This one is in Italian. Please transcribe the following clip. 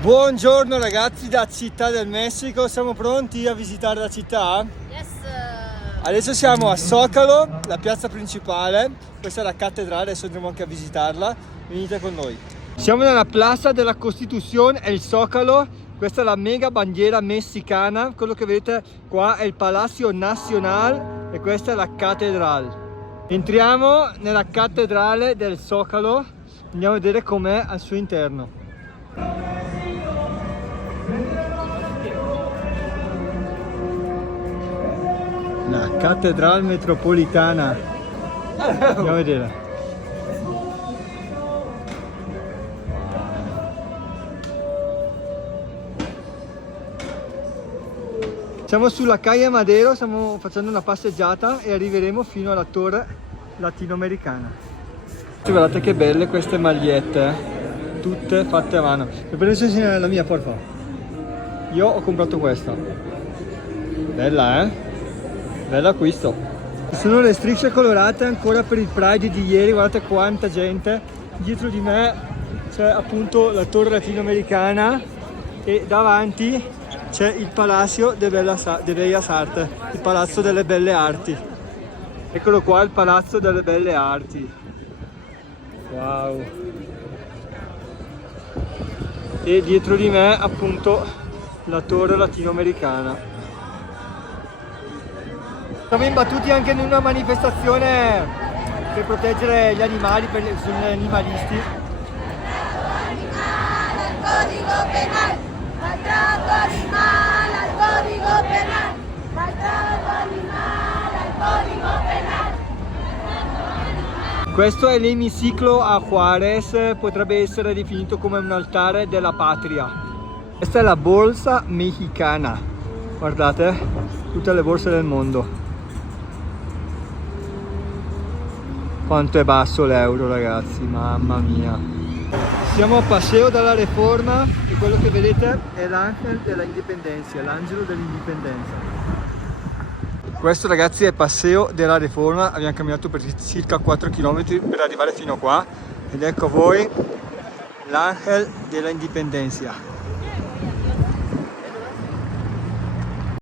Buongiorno ragazzi da Città del Messico, siamo pronti a visitare la città? Yes! Adesso siamo a Zócalo, la piazza principale, questa è la cattedrale, adesso andremo anche a visitarla, venite con noi. Siamo nella Plaza della Constitución, el Zócalo, questa è la mega bandiera messicana, quello che vedete qua è il Palacio Nacional e questa è la cattedrale. Entriamo nella cattedrale del Zócalo, andiamo a vedere com'è al suo interno. La cattedrale metropolitana, andiamo a vedere. Siamo sulla Calle Madero, stiamo facendo una passeggiata e arriveremo fino alla torre latinoamericana. Guardate che belle queste magliette, tutte fatte a mano. Mi prendo insegnare la mia, porfa. Io ho comprato questa. Bella, eh? Bello acquisto. Ci sono le strisce colorate ancora per il Pride di ieri, guardate quanta gente. Dietro di me c'è appunto la torre latinoamericana e davanti c'è il Palacio de Bellas Artes, il Palazzo delle Belle Arti. Eccolo qua il Palazzo delle Belle Arti. Wow. E dietro di me appunto la torre latinoamericana. Siamo imbattuti anche in una manifestazione per proteggere gli animali, per gli animalisti. Questo è l'emiciclo a Juárez, potrebbe essere definito come un altare della patria. Questa è la borsa mexicana, guardate, tutte le borse del mondo. Quanto è basso l'euro, ragazzi, mamma mia. Siamo a Paseo della Reforma e quello che vedete è l'Ángel de la Independencia, l'angelo dell'indipendenza. Questo, ragazzi, è Paseo della Reforma, abbiamo camminato per circa 4 km per arrivare fino a qua ed ecco a voi l'Ángel de la Independencia.